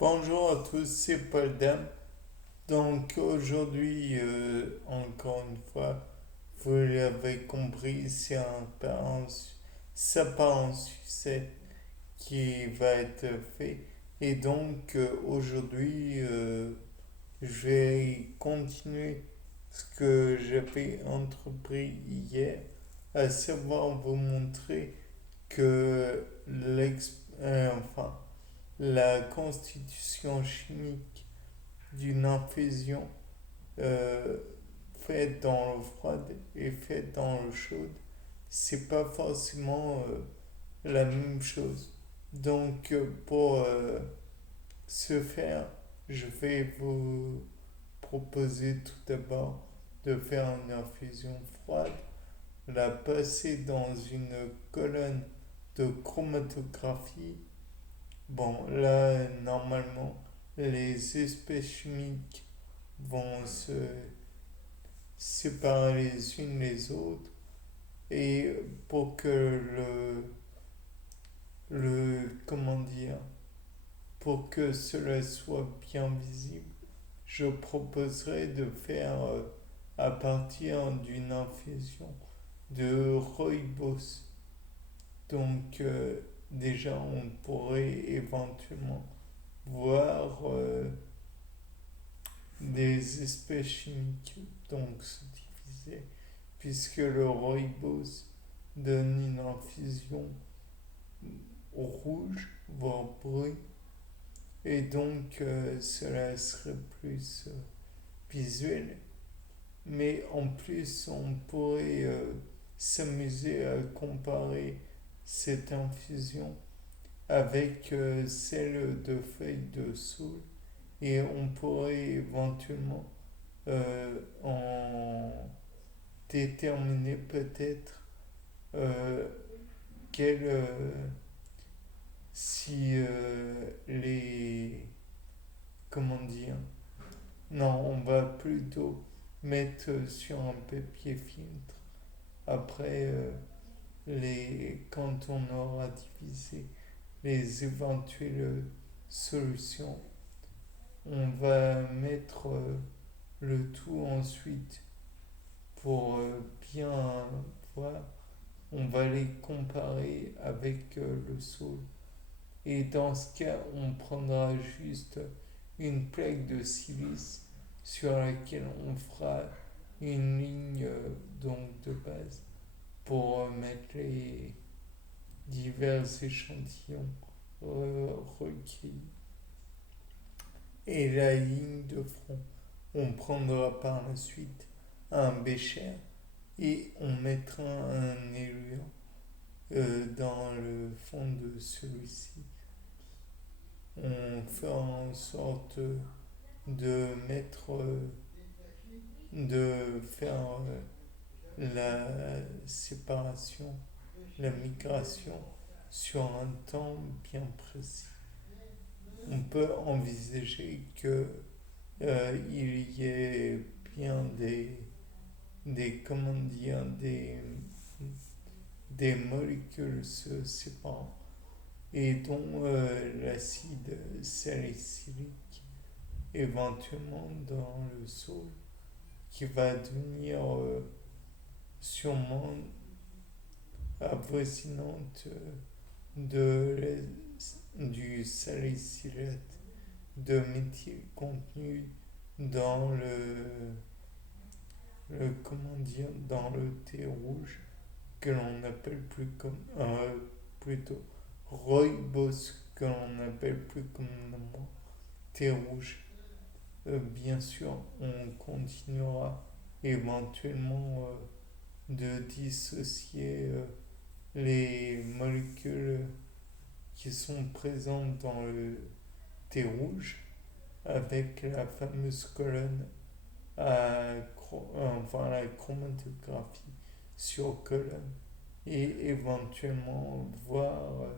Bonjour à tous, c'est Paul Dam. Donc aujourd'hui, encore une fois, vous l'avez compris, ça part en sucette qui va être fait. Et donc aujourd'hui, je vais continuer ce que j'avais entrepris hier, à savoir vous montrer que enfin, la constitution chimique d'une infusion euh, faite dans l'eau froide et faite dans l'eau chaude, c'est pas forcément la même chose. Donc, pour ce faire, je vais vous proposer tout d'abord de faire une infusion froide, la passer dans une colonne de chromatographie. Bon, là, normalement, les espèces chimiques vont se séparer les unes les autres et pour que comment dire, pour que cela soit bien visible, je proposerais de faire à partir d'une infusion de rooibos. Donc, déjà, on pourrait éventuellement voir des espèces chimiques donc se diviser, puisque le rooibos donne une infusion rouge, voire brune, et donc cela serait plus visuel. Mais en plus, on pourrait s'amuser à comparer cette infusion avec celle de feuilles de saule et on pourrait éventuellement en déterminer peut-être euh, quel, si les, comment dire, non, on va plutôt mettre sur un papier filtre après quand on aura divisé les éventuelles solutions. On va mettre le tout ensuite pour bien voir. On va les comparer avec le sol. Et dans ce cas, on prendra juste une plaque de silice sur laquelle on fera une ligne donc de base pour mettre les divers échantillons requis. Et la ligne de front, on prendra par la suite un bécher et on mettra un éluant dans le fond de celui-ci. On fera en sorte de mettre, de faire la séparation, la migration sur un temps bien précis. On peut envisager que il y ait bien comment dire, des molécules se séparant et dont l'acide salicylique éventuellement dans le sol qui va devenir sûrement avoisinante du salicylate de méthyle contenu dans comment dire, dans le thé rouge que l'on appelle plus comme plutôt rooibos que l'on appelle plus communément thé rouge. Bien sûr, on continuera éventuellement de dissocier les molécules qui sont présentes dans le thé rouge avec la fameuse colonne enfin la chromatographie sur colonne et éventuellement voir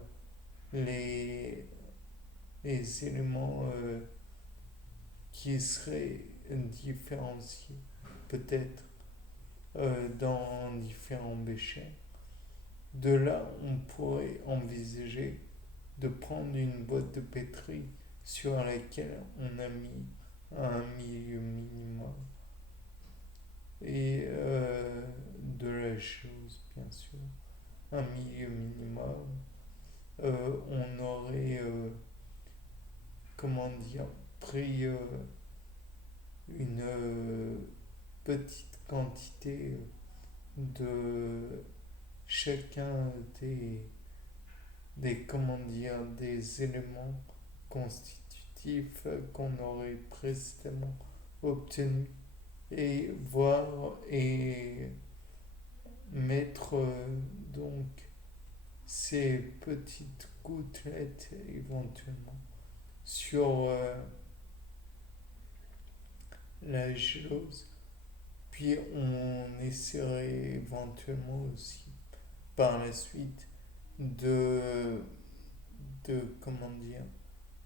les, les éléments qui seraient différenciés peut-être dans différents béchers. De là, on pourrait envisager de prendre une boîte de pétri sur laquelle on a mis un milieu minimum et de la chose, bien sûr. Un milieu minimum, on aurait, comment dire, pris une petite quantité de chacun comment dire, des éléments constitutifs qu'on aurait précédemment obtenus et voir et mettre donc ces petites gouttelettes éventuellement sur la gélose. Puis on essaierait éventuellement aussi par la suite de, comment dire,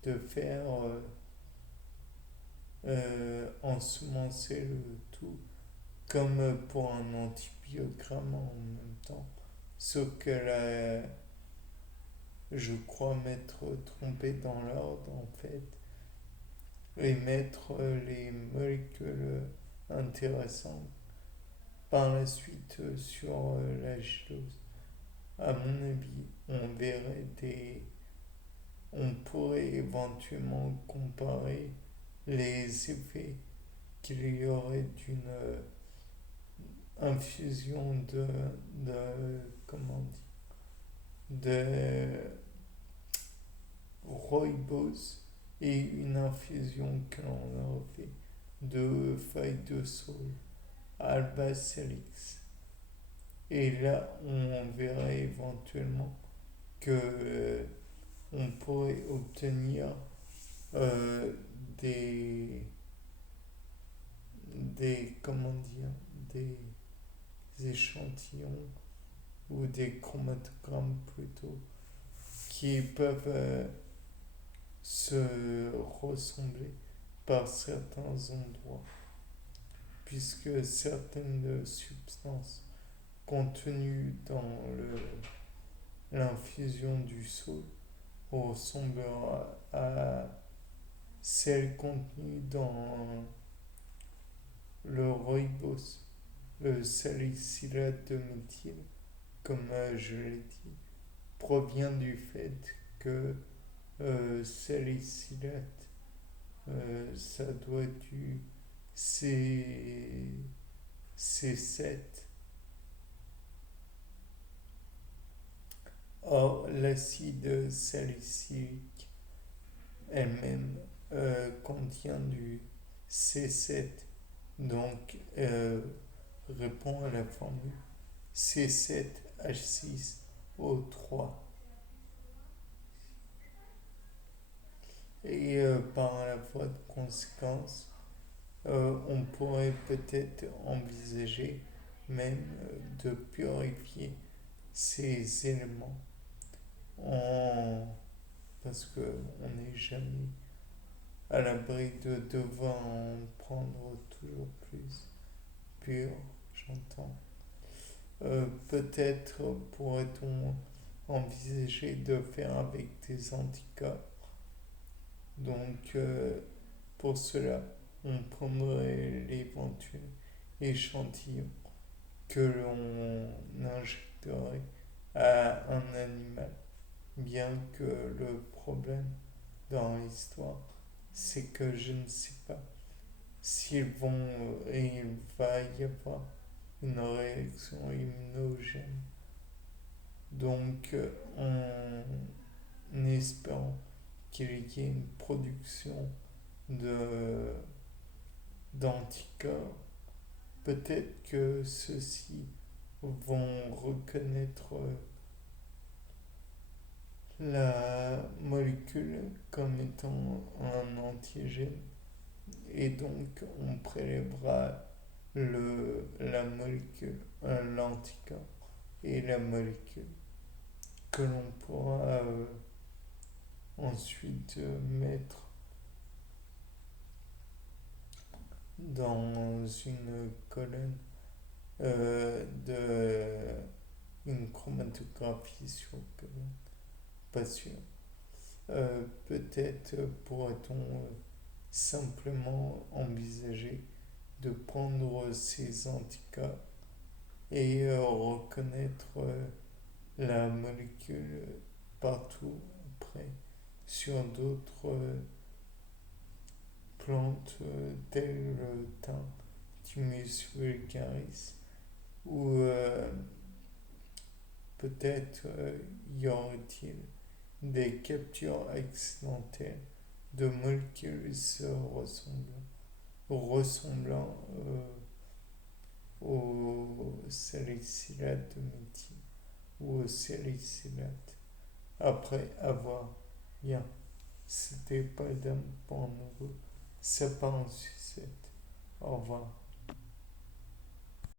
de faire ensemencer le tout comme pour un antibiogramme en même temps. Sauf que là, je crois m'être trompé dans l'ordre en fait et mettre les molécules intéressantes par la suite sur la gélose. À mon avis, on pourrait éventuellement comparer les effets qu'il y aurait d'une infusion comment dire, de rooibos et une infusion que l'on aurait fait de feuilles de saule, Alba Salix. Et là, on verrait éventuellement que on pourrait obtenir euh, des, comment dire, des échantillons ou des chromatogrammes plutôt qui peuvent se ressembler par certains endroits, puisque certaines substances contenues dans l'infusion du saule ressemblera à celles contenues dans le rooibos, le salicylate de méthyle, comme je l'ai dit, provient du fait que salicylate, ça doit être du C7. Or, l'acide salicylique elle-même contient du C7, donc répond à la formule C7H6O3. Et par la voie de conséquence, on pourrait peut-être envisager même de purifier ces éléments en, parce qu'on n'est jamais à l'abri de devoir en prendre toujours plus pur, j'entends. Peut-être pourrait-on envisager de faire avec des anticorps. Donc, pour cela, on prendrait l'éventuel échantillon que l'on injecterait à un animal. Bien que le problème dans l'histoire, c'est que je ne sais pas s'ils vont et il va y avoir une réaction immunogène. Donc, en espérant qu'il y ait une production de, d'anticorps, peut-être que ceux-ci vont reconnaître la molécule comme étant un antigène et donc on prélèvera la molécule, l'anticorps et la molécule que l'on pourra ensuite mettre dans une colonne une chromatographie sur colonne, pas sûr. Peut-être pourrait-on simplement envisager de prendre ces anticorps et reconnaître la molécule partout après sur d'autres plantes telles le thym, Thymus vulgaris, ou peut-être y aurait-il des captures accidentelles de molécules ressemblant au salicylate de méthyle ou au salicylate. Après avoir, bien, c'était pas d'âme pour amoureux, ça part en sucette. Au revoir.